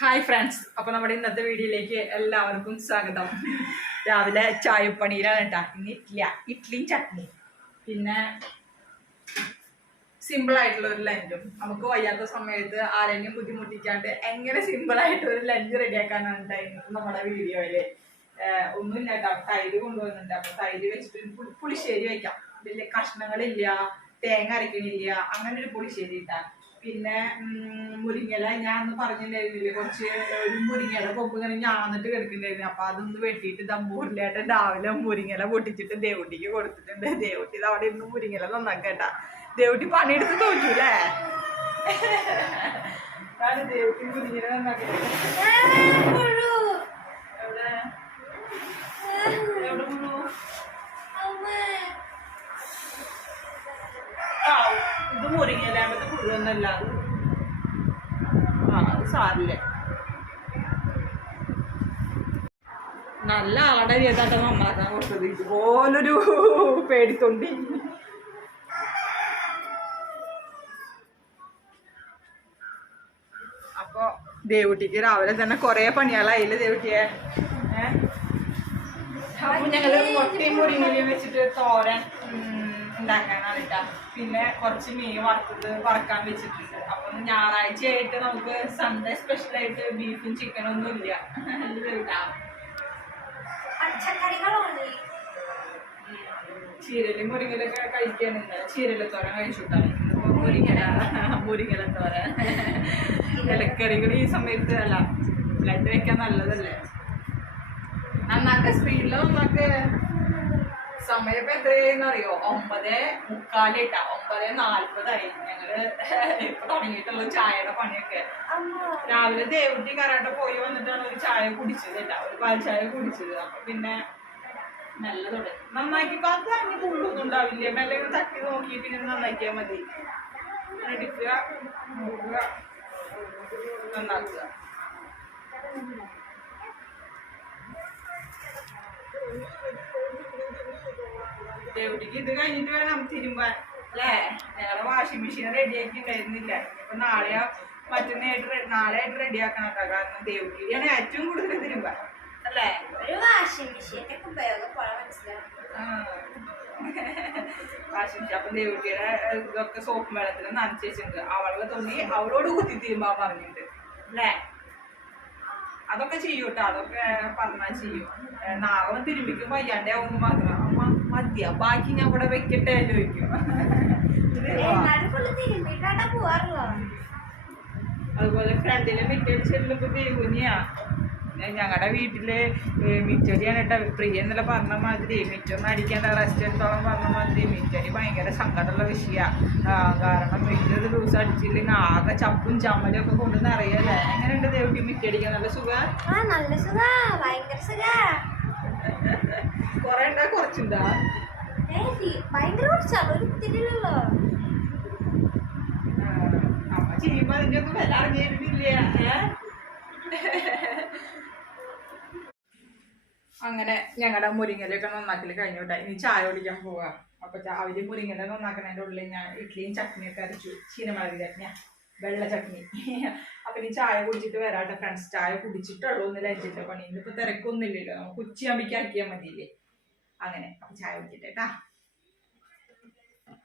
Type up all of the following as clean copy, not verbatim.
Hi friends, അപ്പോൾ നമ്മുടെ ഇന്നത്തെ വീഡിയോയിലേക്ക് എല്ലാവർക്കും സ്വാഗതം. രാവിലെ ചായപ്പണിയിലാണ് കേട്ടോ. ഇന്ന് ഇഡ്ഡലിയും ചട്നി, പിന്നെ സിമ്പിളായിട്ടുള്ള ഒരു ലഞ്ചും. നമുക്ക് വയ്യാത്ത സമയത്ത് ആരെങ്കിലും ബുദ്ധിമുട്ടിക്കാണ്ട് എങ്ങനെ സിമ്പിളായിട്ട് ഒരു ലഞ്ച് റെഡിയാക്കാനാണ് ഉണ്ടായിരുന്നത് നമ്മുടെ വീഡിയോയില്. ഒന്നുമില്ല കേട്ടോ, തൈര് കൊണ്ടുവന്നിട്ടുണ്ട്. അപ്പൊ തൈര് വെച്ചിട്ട് പുളിശ്ശേരി വെക്കാം. വലിയ കഷ്ണങ്ങളില്ല, തേങ്ങ അരക്കണില്ല, അങ്ങനെ ഒരു പുളിശ്ശേരി ഇട്ടാ. പിന്നെ മുരിങ്ങല ഞാൻ അന്ന് പറഞ്ഞിട്ടുണ്ടായിരുന്നില്ലേ, കുറച്ച് ഒരു മുരിങ്ങല കൊമ്പ് ഇങ്ങനെ ഞാന്നിട്ട് കിടക്കുന്നുണ്ടായിരുന്നു. അപ്പൊ അതൊന്ന് വെട്ടിയിട്ട് ദമ്പൂരിലായിട്ട് രാവിലെ മുരിങ്ങല പൊട്ടിച്ചിട്ട് ദേവുട്ടിക്ക് കൊടുത്തിട്ടുണ്ട്. ദേവുട്ടി അവിടെ ഇരുന്ന് മുരിങ്ങല നന്നാക്കേട്ടാ. ദേവുട്ടി പണിയെടുത്ത് തോറ്റൂല്ലേ? ദേവുട്ടി മുരിങ്ങല നന്നാക്കട്ടെ. ഇത് മുരിങ്ങലാമ്പത്തെ പുഴുവൊന്നല്ല, അത് സാരില്ല. നല്ല ആളുടെ ചെയ്താട്ട നന്നാക്കാൻ കൊടുത്തത്. ഇതുപോലൊരു പേടിത്തൊണ്ടി. അപ്പൊ ദേവുട്ടിക്ക് രാവിലെ തന്നെ കൊറേ പണികളായില്ലേ ദേവുട്ടിയെ. അപ്പൊ ഞങ്ങള് മുട്ടയും മുരിങ്ങലയും വെച്ചിട്ട് തോരൻ ഉണ്ടാക്കാനാണ് കേട്ടാ. പിന്നെ കുറച്ച് മീൻ വറക്കാൻ വെച്ചിട്ടുണ്ട്. അപ്പൊ ഞായറാഴ്ച ആയിട്ട് നമുക്ക് സൺഡേ സ്പെഷ്യലായിട്ട് ബീഫും ചിക്കനും ഒന്നും ഇല്ല. ചീരലും മുരിങ്ങലൊക്കെ കഴിക്കാനുണ്ട്. ചീരലത്തോരൻ കഴിച്ചുട്ടാണ്. മുരിങ്ങലത്തോരൻ ഇലക്കറികൾ ഈ സമയത്ത് അല്ല ബ്ലഡ് വെക്കാൻ നല്ലതല്ലേ. നന്നാക്ക സ്പീഡില് നന്നാക്ക്. സമയം ഇപ്പൊ എത്രയെന്ന് അറിയോ? 9:45 9:40. ഞങ്ങള് ഇപ്പൊ തുടങ്ങിയിട്ടുള്ള ചായയുടെ പണിയൊക്കെ. രാവിലെ ദേവുട്ടി കരാട്ട പോയി വന്നിട്ടാണ് ഒരു ചായ കുടിച്ചത് കേട്ടാ, ഒരു പാൽ ചായ കുടിച്ചത്. അപ്പൊ പിന്നെ നല്ല തുടങ്ങി. നന്നാക്കിപ്പോ അത് തന്നെ പുള്ളൊന്നും ഉണ്ടാവില്ല. മെല്ലെ തട്ടി നോക്കിയിട്ട് ഇങ്ങനെ നന്നാക്കിയാൽ മതി. എടുക്കുക, നോക്കുക, നന്നാക്കുക. ദേവുട്ടിക്ക് ഇത് കഴിഞ്ഞിട്ട് വേണം തിരുമ്പാൻ അല്ലേ? ഞങ്ങളുടെ വാഷിംഗ് മെഷീൻ റെഡിയാക്കി ഉണ്ടായിരുന്നില്ല. ഇപ്പൊ നാളെ ആയിട്ട് റെഡിയാക്കണം കേട്ടോ. കാരണം ദേവുട്ടിയാണ് ഏറ്റവും കൂടുതൽ തിരുമ്പാൻ അല്ലേ? Washing machine. അപ്പൊ ദേവുട്ടിയുടെ ഇതൊക്കെ സോപ്പ് വെള്ളത്തിൽ നനച്ച് വെച്ചിട്ടുണ്ട്. അവളുടെ തുണി അവളോട് കുത്തി തിരുമ്പാൻ പറഞ്ഞിട്ടുണ്ട് അല്ലേ? അതൊക്കെ ചെയ്യൂട്ടോ, അതൊക്കെ പറഞ്ഞാൽ ചെയ്യും. നാളെ തിരുമ്പിക്കും വയ്യാണ്ടേ ആവുന്നു മാത്രം. അമ്മ മതിയാ, ബാക്കി ഞാൻ ഇവിടെ വെക്കട്ടെ ചോദിക്കും. അതുപോലെ ഫ്രണ്ടിലെ മിറ്റടിച്ചിട്ടുള്ളപ്പോ കുഞ്ഞിയാ. ഞങ്ങളുടെ വീട്ടില് മിറ്റടിയാണ് കേട്ടോ. പ്രിയ എന്നല്ല പറഞ്ഞ മാതിരി മിറ്റൊന്നും അടിക്കേണ്ട, റെസ്റ്റ് എടുത്തോളം പറഞ്ഞ മാതിരി മിറ്റടി ഭയങ്കര സങ്കടമുള്ള വിഷയമാണ്. കാരണം മിറ്റൊരു ദിവസം അടിച്ചില്ലെങ്കിൽ ആകെ ചപ്പും ചമ്മലും ഒക്കെ കൊണ്ടുവന്ന് അറിയാല്ലേ. എങ്ങനെയുണ്ട് ദേവുട്ടി മിറ്റടിക്കാൻ? നല്ല സുഖാ? കൊറേ ഉണ്ടാ കുറച്ചുണ്ടാ? അമ്മ ചെയ്യുമ്പോ അതിന്റെ ഒന്നും വില അറിഞ്ഞിരുന്നില്ല. അങ്ങനെ ഞങ്ങളുടെ മുരിങ്ങലൊക്കെ നന്നാക്കല് കഴിഞ്ഞോട്ടെ. ഇനി ചായ കുടിക്കാൻ പോവാ. അപ്പൊ അവര് മുരിങ്ങല നന്നാക്കണതിൻ്റെ ഉള്ളിൽ ഞാൻ ഇഡ്ഡലിയും ചട്നിയൊക്കെ അരച്ചു. ചീനമുളക് ചട്നിയാ, വെള്ള ചട്നി. അപ്പൊ ഇനി ചായ കുടിച്ചിട്ട് വരാട്ടെ ഫ്രണ്ട്സ്. ചായ കുടിച്ചിട്ടുള്ളൂ ഒന്ന് ലഞ്ചിന്റെ പണി. ഇന്നിപ്പോ തിരക്കൊന്നുമില്ലല്ലോ, നമുക്ക് ഉച്ചയാകുമ്പോഴേക്ക് ആക്കിയാൽ മതിയില്ലേ. അങ്ങനെ അപ്പൊ ചായ കുടിച്ചിട്ടേട്ടാ.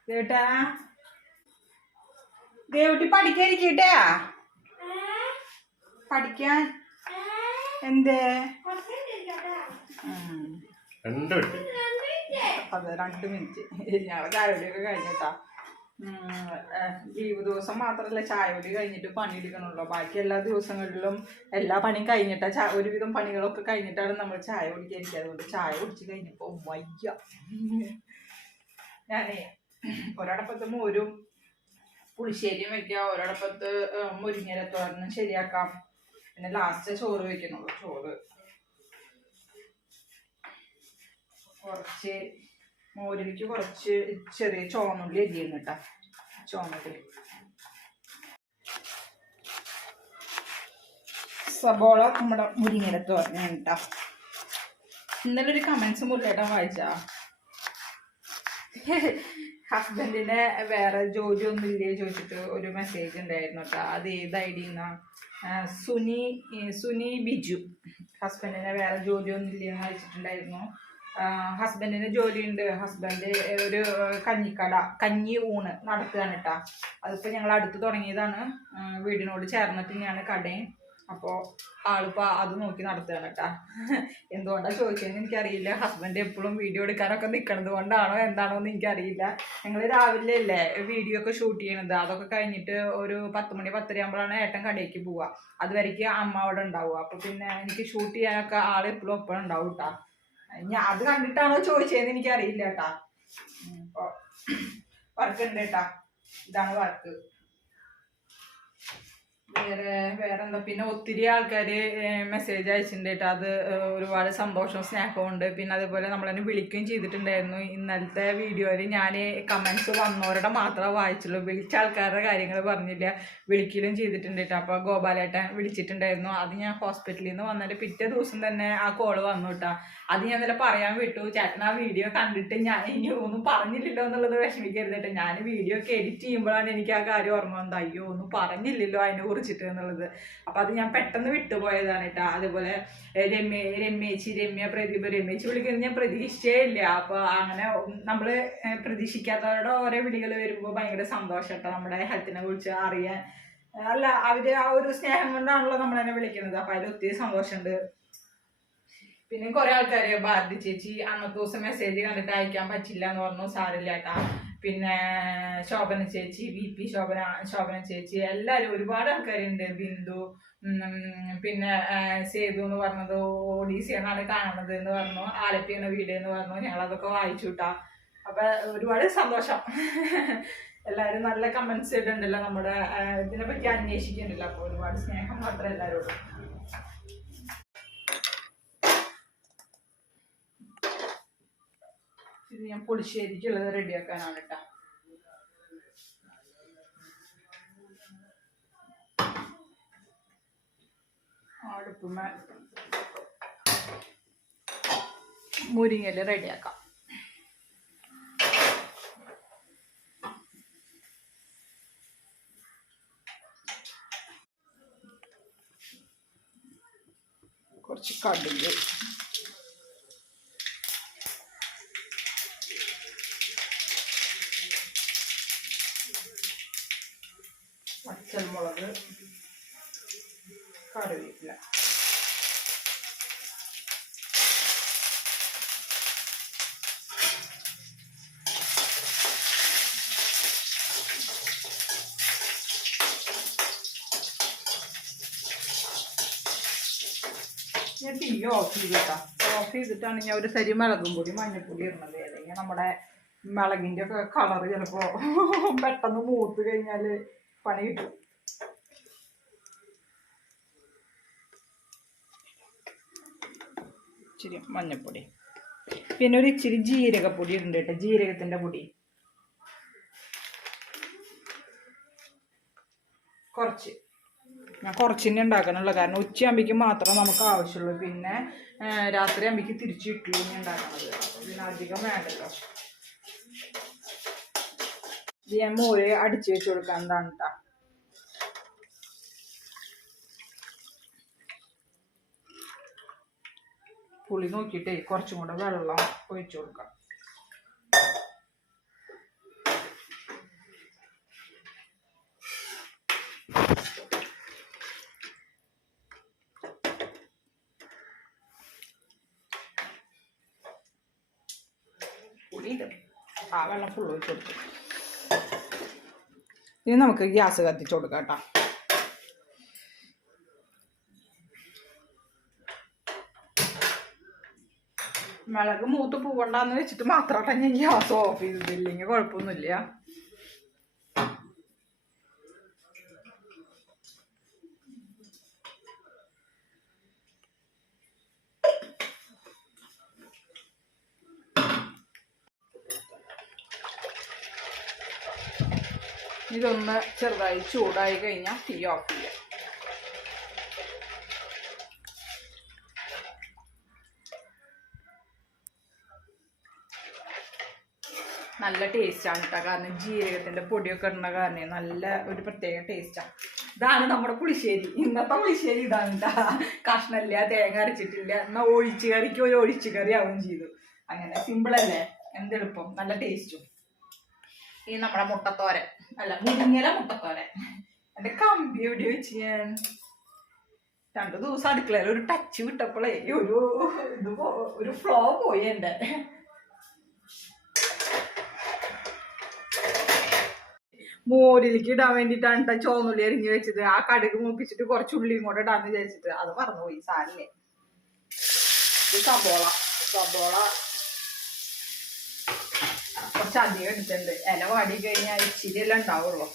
ദേട്ടാ, ദേവുട്ടി പഠിക്കാനിരിക്കട്ടെ. പഠിക്കാൻ എന്തേ? അതെ, 2 മിനിറ്റ്. ഞങ്ങളെ ചായപൊടിയൊക്കെ കഴിഞ്ഞിട്ടാ. ലീവ് ദിവസം മാത്രമല്ല ചായപൊടി കഴിഞ്ഞിട്ട് പണിയെടുക്കണുള്ളൂ. ബാക്കി എല്ലാ ദിവസങ്ങളിലും എല്ലാ പണിയും കഴിഞ്ഞിട്ടാ, ഒരുവിധം പണികളൊക്കെ കഴിഞ്ഞിട്ടാണ് നമ്മൾ ചായ കുടിക്കാതിരിക്കുക. അതുകൊണ്ട് ചായ കുടിച്ച് കഴിഞ്ഞപ്പോ വയ്യ. ഞാനേ ഒരടപ്പത്ത് മോരും പുളിശ്ശേരിയും വെക്കാം, ഒരടപ്പത്ത് മുരിങ്ങല തോരനും ശരിയാക്കാം. പിന്നെ ലാസ്റ്റ് ചോറ് വെക്കണുള്ളൂ. ചോറ് കുറച്ച് മോരിലേക്ക് കുറച്ച് ചെറിയ ചോന്നുള്ളി അരിയുന്നു കേട്ടോ. ചോന്നുള്ളി, സബോള നമ്മുടെ മുരിങ്ങല തോരൻ കേട്ടോ. ഇന്നലെ ഒരു കമന്റ്സ് മുരളിയേട്ടൻ വായിച്ചാ? ഹസ്ബൻഡിനെ വേറെ ജോലി ഒന്നും ഇല്ലേ ചോദിച്ചിട്ട് ഒരു മെസ്സേജ് ഉണ്ടായിരുന്നു കേട്ടോ. അത് ഏത് ഐ ഡി എന്നാ സുനി ബിജു. ഹസ്ബൻഡിനെ വേറെ ജോലിയൊന്നും ഇല്ലെന്ന് അയച്ചിട്ടുണ്ടായിരുന്നു. ഹസ്ബൻഡിന് ജോലിയുണ്ട്. ഹസ്ബൻഡ് ഒരു കഞ്ഞി ഊണ് നടത്തുകയാണ് കേട്ടോ. അതിപ്പോൾ ഞങ്ങൾ അടുത്ത് തുടങ്ങിയതാണ്. വീടിനോട് ചേർന്നിട്ട് തന്നെയാണ് കടയും. അപ്പോൾ ആളിപ്പോൾ അത് നോക്കി നടത്തുകയാണ് കേട്ടോ. എന്തുകൊണ്ടാണ് ചോദിച്ചതെന്ന് എനിക്കറിയില്ല. ഹസ്ബൻഡ് എപ്പോഴും വീഡിയോ എടുക്കാനൊക്കെ നിൽക്കുന്നത് കൊണ്ടാണോ എന്താണോ എന്ന് എനിക്കറിയില്ല. ഞങ്ങൾ രാവിലെ അല്ലേ വീഡിയോ ഒക്കെ ഷൂട്ട് ചെയ്യണത്. അതൊക്കെ കഴിഞ്ഞിട്ട് ഒരു 10 മണി 10:30 ആകുമ്പോഴാണ് ഏട്ടൻ കടയ്ക്ക് പോവുക. അതുവരേക്ക് അമ്മ അവിടെ ഉണ്ടാവുക. അപ്പോൾ പിന്നെ എനിക്ക് ഷൂട്ട് ചെയ്യാനൊക്കെ ആൾ എപ്പോഴും ഒപ്പം ഉണ്ടാവും കേട്ടോ. ഞാൻ അത് കണ്ടിട്ടാണോ ചോദിച്ചതെന്ന് എനിക്കറിയില്ല കേട്ടാ. അപ്പോൾ വർക്ക് ഉണ്ട് കേട്ടാ. ഇതാണ് വർക്ക്. വേറെന്താ പിന്നെ ഒത്തിരി ആൾക്കാർ മെസ്സേജ് അയച്ചിട്ടുണ്ട് കേട്ടോ. അത് ഒരുപാട് സന്തോഷവും സ്നേഹവും ഉണ്ട്. പിന്നെ അതേപോലെ നമ്മളെന്നെ വിളിക്കുകയും ചെയ്തിട്ടുണ്ടായിരുന്നു. ഇന്നലത്തെ വീഡിയോയിൽ ഞാൻ കമൻസ് വന്നവരുടെ മാത്രമേ വായിച്ചുള്ളൂ. വിളിച്ച ആൾക്കാരുടെ കാര്യങ്ങൾ പറഞ്ഞില്ല. വിളിക്കലും ചെയ്തിട്ടുണ്ട് കേട്ടോ. അപ്പോൾ ഗോപാലേട്ടൻ വിളിച്ചിട്ടുണ്ടായിരുന്നു. അത് ഞാൻ ഹോസ്പിറ്റലിൽ നിന്ന് വന്നിട്ട് പിറ്റേ ദിവസം തന്നെ ആ കോള് വന്നു കേട്ടോ. അത് ഞാൻ ഇന്നലെ പറയാൻ വിട്ടു. ചേട്ടൻ ആ വീഡിയോ കണ്ടിട്ട് ഞാൻ ഇനി ഒന്നും പറഞ്ഞില്ലല്ലോ എന്നുള്ളത് വിഷമിക്കരുത് കേട്ടോ. ഞാൻ വീഡിയോ ഒക്കെ എഡിറ്റ് ചെയ്യുമ്പോഴാണ് എനിക്ക് ആ കാര്യം ഓർമ്മ വന്നത്. അയ്യോ ഒന്നും പറഞ്ഞില്ലല്ലോ അതിനെ കുറിച്ചിട്ട് എന്നുള്ളത്. അപ്പം അത് ഞാൻ പെട്ടെന്ന് വിട്ടുപോയതാണ് കേട്ടോ. അതുപോലെ രമ്യ പ്രദീപ് വിളിക്കുന്നത് ഞാൻ പ്രതീക്ഷിച്ചേ ഇല്ല. അപ്പോൾ അങ്ങനെ നമ്മൾ പ്രതീക്ഷിക്കാത്തവരുടെ ഓരോ വിളികൾ വരുമ്പോൾ ഭയങ്കര സന്തോഷം കേട്ടോ. നമ്മുടെ ഹെൽത്തിനെ കുറിച്ച് അറിയാൻ അല്ല അവർ ആ ഒരു സ്നേഹം കൊണ്ടാണല്ലോ നമ്മളെന്നെ വിളിക്കുന്നത്. അപ്പം അതിൽ ഒത്തിരി സന്തോഷമുണ്ട്. പിന്നെ കുറെ ആൾക്കാർ ഭാരതി ചേച്ചി അന്നത്തെ ദിവസം മെസ്സേജ് കണ്ടിട്ട് അയക്കാൻ പറ്റില്ല എന്ന് പറഞ്ഞു. സാരില്ല കേട്ടാ. പിന്നെ ശോഭന ചേച്ചി, VP ശോഭന ചേച്ചി, എല്ലാവരും ഒരുപാട് ആൾക്കാരുണ്ട്. ബിന്ദു, പിന്നെ സേതു എന്ന് പറഞ്ഞത് ഒഡീസിയാണ് കാണുന്നത് എന്ന് പറഞ്ഞു. ആലപ്പിയാണ് വീട് എന്ന് പറഞ്ഞു. ഞങ്ങളതൊക്കെ വായിച്ചു കിട്ടാ. അപ്പം ഒരുപാട് സന്തോഷം. എല്ലാവരും നല്ല കമൻസ് ഇടുന്നുണ്ടല്ലോ. നമ്മുടെ ഇതിനെപ്പറ്റി അന്വേഷിക്കുന്നുണ്ടല്ലോ. അപ്പോൾ ഒരുപാട് സ്നേഹം മാത്രം എല്ലാവരോടും. ഇത് ഞാൻ പുളിശ്ശേരിക്കുള്ളത് റെഡിയാക്കാനാണ് കേട്ടോ. അടുപ്പുമ്മ മുരിങ്ങയില റെഡിയാക്കാം. കുറച്ച് കടുക്, പച്ചമുളക്, കറിവേപ്പില, ഞാൻ തീ ഓഫ് ചെയ്തിട്ടാ. ഓഫ് ചെയ്തിട്ടാണ് ഞാൻ ഒരു തരി മുളകും പൊടി മഞ്ഞൾപ്പൊടി ഇടുന്നത്. അല്ലെങ്കിൽ നമ്മുടെ മുളകിൻ്റെ ഒക്കെ കളറ് ചിലപ്പോൾ പെട്ടെന്ന് മൂത്ത് കഴിഞ്ഞാൽ പണി കിട്ടും. ഇച്ചിരി മഞ്ഞൾപ്പൊടി, പിന്നെ ഒരു ഇച്ചിരി ജീരകപ്പൊടി ഉണ്ട് കേട്ടോ. ജീരകത്തിൻ്റെ പൊടി കുറച്ച്. ഞാൻ കുറച്ചിനെ ഉണ്ടാക്കാനുള്ള കാരണം ഉച്ചയാകുമ്പോഴേക്കും മാത്രമേ നമുക്ക് ആവശ്യമുള്ളൂ. പിന്നെ രാത്രി ആകുമ്പോഴേക്ക് തിരിച്ച് ഇഡ്ഡലി ഉണ്ടാക്കണത്. പിന്നെ അധികം വേണ്ടല്ലോ. ഇത് ഞാൻ മോര് അടിച്ചു വെച്ച് കൊടുക്കാവുന്നതാണ് കേട്ടോ. പുളി നോക്കിയിട്ടേ കുറച്ചും കൂടെ വെള്ളം ഒഴിച്ചു കൊടുക്കാം. ആ വെള്ളം ഫുള്ള് ഒഴിച്ചു കൊടുത്തു. ഇനി നമുക്ക് ഗ്യാസ് കത്തിച്ചു കൊടുക്കാം കേട്ടോ. മുളക് മൂത്ത് പോകണ്ടെന്ന് വെച്ചിട്ട് മാത്രമല്ല ഞാൻ ഗ്യാസ് ഓഫ് ചെയ്തിട്ടില്ലെങ്കിൽ കുഴപ്പമൊന്നുമില്ല. ഇതൊന്ന് ചെറുതായി ചൂടായി കഴിഞ്ഞാൽ തീ ഓഫ് ചെയ്യാം. നല്ല ടേസ്റ്റാണ് കേട്ടോ. കാരണം ജീരകത്തിൻ്റെ പൊടിയൊക്കെ ഇടുന്ന കാരണം നല്ല ഒരു പ്രത്യേക ടേസ്റ്റാണ്. ഇതാണ് നമ്മുടെ പുളിശ്ശേരി. ഇന്നത്തെ പുളിശ്ശേരി ഇതാണ് കേട്ടാ. കഷ്ണമില്ല, തേങ്ങ അരച്ചിട്ടില്ല, എന്നാൽ ഒഴിച്ചു കറിക്ക് ഒരു ഒഴിച്ചു കറി ആവുകയും ചെയ്തു. അങ്ങനെ സിമ്പിളല്ലേ, എന്തെളുപ്പം, നല്ല ടേസ്റ്റും. ഈ നമ്മുടെ മുട്ടത്തോരൻ, അല്ല മുരിങ്ങല മുട്ടത്തോരൻ. എൻ്റെ കമ്പി എവിടെ വെച്ച് ഞാൻ 2 ദിവസം അടുക്കളയിൽ ഒരു ടച്ച് വിട്ടപ്പോഴേ ഒരു ഫ്ലോ പോയി എൻ്റെ. മോരിലേക്ക് ഇടാൻ വേണ്ടിയിട്ടാണ് ചോന്നുള്ളി അരിഞ്ഞ് വെച്ചത്. ആ കടുക് മൂപ്പിച്ചിട്ട് കുറച്ച് ഉള്ളിയും കൂടെ ഇടാന്ന് വിചാരിച്ചിട്ട് അത് മറന്നുപോയി. സാരില്ലേ. ഇത് സബോള കുറച്ച് അധികം എടുത്തിട്ടുണ്ട്. ഇല വാടി കഴിഞ്ഞാൽ ഇച്ചിരി എല്ലാം ഉണ്ടാവുള്ളൂ.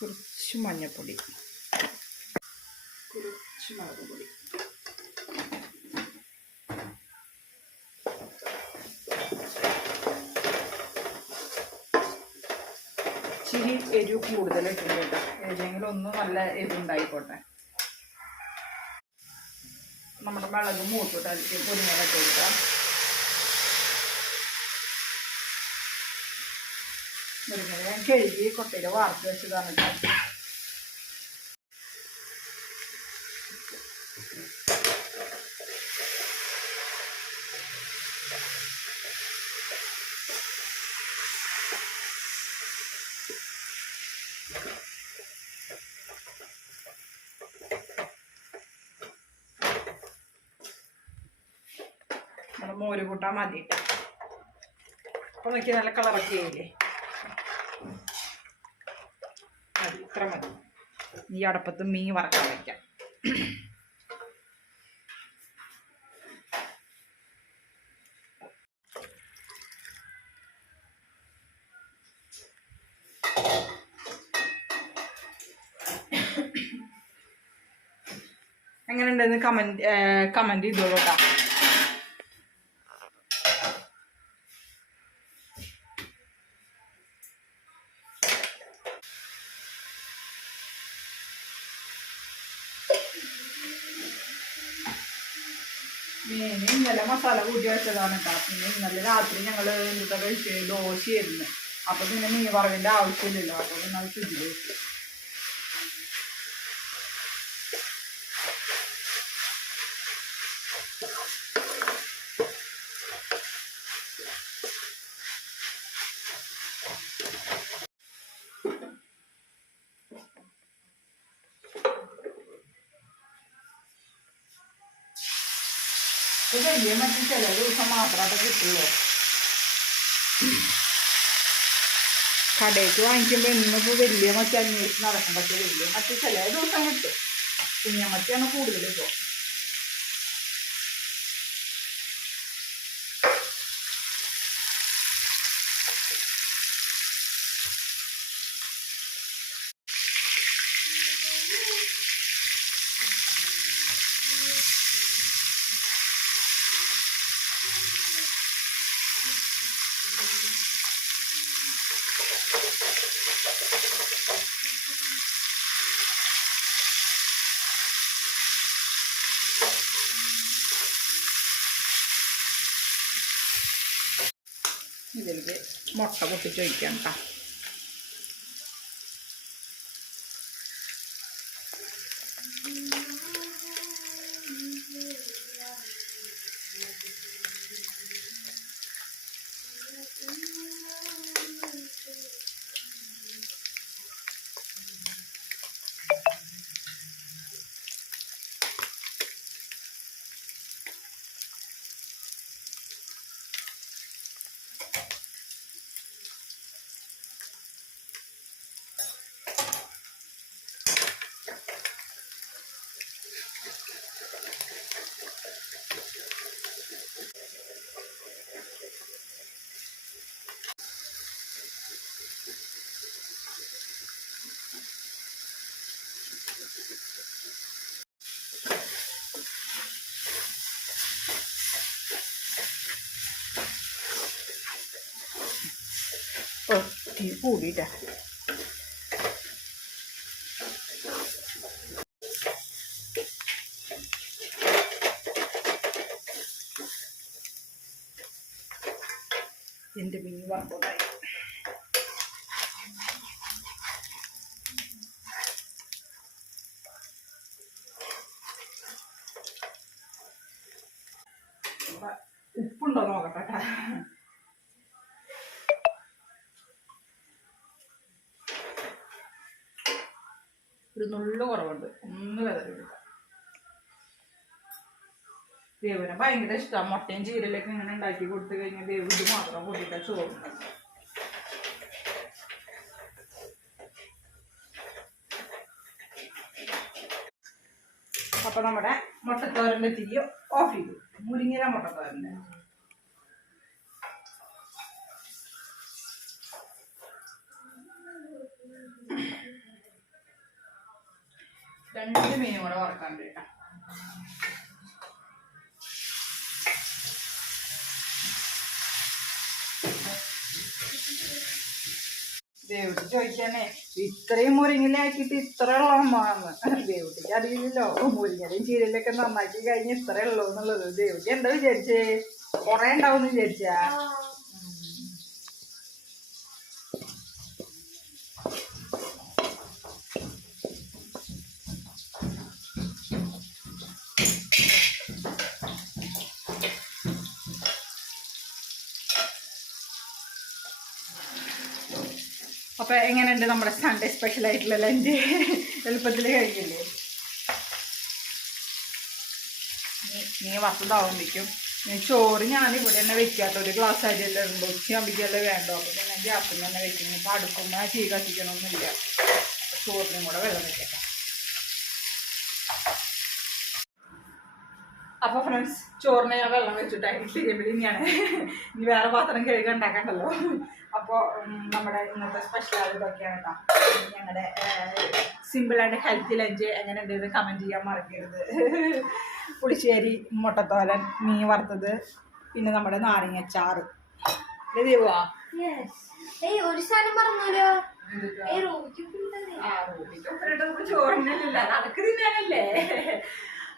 കുറച്ച് മഞ്ഞൾപ്പൊടി, കുറച്ച് മുളക് പൊടി, ഇച്ചിരി എരിവ് കൂടുതലിട്ടുണ്ട് കേട്ടോ. ഏതെങ്കിലും ഒന്ന് നല്ല എരിവുണ്ടായിക്കോട്ടെ. നമ്മുടെ മുളക് മൂട്ടിട്ട് അതിലേക്ക് പൊടിമുളക് കൊടുക്കാം. മുരിങ്ങ ഞാൻ കഴുകി കൊട്ടയിൽ വാർത്ത് വെച്ചതാണ് കേട്ടോ. മോര് കൂട്ടാൻ മതിയിട്ട് അപ്പോൾ നോക്കി നല്ല കളറൊക്കെ ആയില്ലേ. മതി, ഇത്ര മതി. ഈ അടപ്പത്ത് മീൻ വറക്കാൻ വയ്ക്കാം. എങ്ങനെയുണ്ടെന്ന് കമന്റ് ചെയ്തോളൂ കേട്ടോ. മീൻ ഇന്നലെ മസാല കൂട്ടി വെച്ചതാണ് കേട്ടോ. പിന്നെ ഇന്നലെ രാത്രി ഞങ്ങൾ എന്താ കഴിച്ചത്, ദോശയായിരുന്നു. അപ്പോൾ പിന്നെ മീൻ വറവിൻ്റെ ആവശ്യമില്ലല്ലോ. അപ്പോൾ പിന്നെ അത് ഫ്രിഡ്ജിൽ വെച്ചു. ഇത് വലിയ മറ്റു ചില ദിവസം മാത്രമായിട്ട് കിട്ടുള്ളൂ. കടയ്ക്ക് വാങ്ങിക്കുമ്പോൾ ഇന്നിപ്പോൾ വലിയ മറ്റു അന്വേഷിച്ച് നടക്കുമ്പോൾ വലിയ മറ്റു ചില ദിവസം കിട്ടും. കുഞ്ഞമത്തിയാണ് കൂടുതൽ ഇപ്പോൾ. ഇതിലേക്ക് മുട്ട പൊട്ടിച്ച് വയ്ക്കാം കേട്ടോ. തീ കൂടിയിട്ടാ. വറുത്തതായി. ഉപ്പുണ്ടോ നോക്കട്ടെ. ഒരു നുള്ളു കുറവുണ്ട്, ഒന്ന് വെതറിയെടുക്കാം. ദേവിനെ ഭയങ്കര ഇഷ്ടമാണ് മുട്ടയും ചീരലൊക്കെ ഇങ്ങനെ ഉണ്ടാക്കി കൊടുത്തു കഴിഞ്ഞാൽ ദേവ് ഇത് മാത്രം കൂട്ടിയിട്ടാണ് ചോറുണ്ട്. അപ്പൊ നമ്മുടെ മുട്ടത്തോരൻ്റെ തീ ഓഫ് ചെയ്തു. മുരിങ്ങര മുട്ടത്തോരൻ്റെ രണ്ട് മീനും കൂടെ വറക്കാൻ കേട്ടോ. ദേവുട്ടി ചോദിക്കാനേ ഇത്രയും മുരിങ്ങലാക്കിയിട്ട് ഇത്ര ഉള്ളമ്മാന്ന്. ദേവുട്ടിക്ക് അറിയില്ലല്ലോ മുരിങ്ങലയും ചീരലൊക്കെ നന്നാക്കി കഴിഞ്ഞ് ഇത്ര ഉള്ളൂ എന്നുള്ളത്. ദേവുട്ടി എന്താ വിചാരിച്ചേ? കൊറേ ഉണ്ടാവും വിചാരിച്ചാ? അപ്പൊ എങ്ങനെയുണ്ട് നമ്മുടെ സൺഡേ സ്പെഷ്യൽ ആയിട്ടുള്ള ലഞ്ച്? എളുപ്പത്തിൽ കഴിക്കില്ലേ? നീ വറുത്തതാവുമ്പോഴേക്കും ചോറ് ഞാനിവിടെ തന്നെ വെക്കാത്ത ഒരു ഗ്ലാസ് അരിയെല്ലാം ഉണ്ട്. ഉച്ചയാകുമ്പോഴേക്കല്ലേ വേണ്ടോ? അപ്പൊ പിന്നെ ഗ്യാസിൽ തന്നെ വെക്കുന്നു. ഇപ്പൊ അടുക്കുമ്പോൾ തീ കത്തിക്കണമൊന്നുമില്ല. ചോറിനും കൂടെ വെള്ളം വെക്കട്ടെ. അപ്പൊ ഫ്രണ്ട്സ്, ചോറിന് ഞാൻ വെള്ളം വെച്ചിട്ടായി ശരിയപ്പോഴും ഇനിയാണ്. ഇനി വേറെ പാത്രം കഴുകി ഉണ്ടാക്കണ്ടല്ലോ. അപ്പോൾ നമ്മുടെ ഇന്നത്തെ സ്പെഷ്യൽ ഇതൊക്കെയാണ് കേട്ടോ. ഞങ്ങളുടെ സിമ്പിൾ ആൻഡ് ഹെൽത്തി ലഞ്ച് എങ്ങനെ ഉണ്ടെന്ന് കമൻറ്റ് ചെയ്യാൻ മറക്കരുത്. പുളിശ്ശേരി, മുട്ടത്തോരൻ, മീൻ വറുത്തത്, പിന്നെ നമ്മുടെ നാരങ്ങച്ചാറ്. ദേവാ ഒരു സാധനം പറഞ്ഞല്ലോ, ചോറിനല്ല അതൊക്കെ തിന്നാനല്ലേ.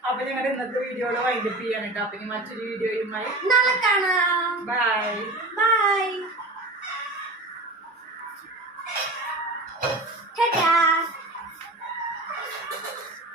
അപ്പൊ ഞങ്ങളുടെ ഇന്നത്തെ വീഡിയോയുടെ വൈൻഡപ്പ് ചെയ്യാൻ കേട്ടോ. അപ്പൊ ഇനി മറ്റൊരു വീഡിയോയുമായി നാളെ കാണാം. Bye bye. Ta-da!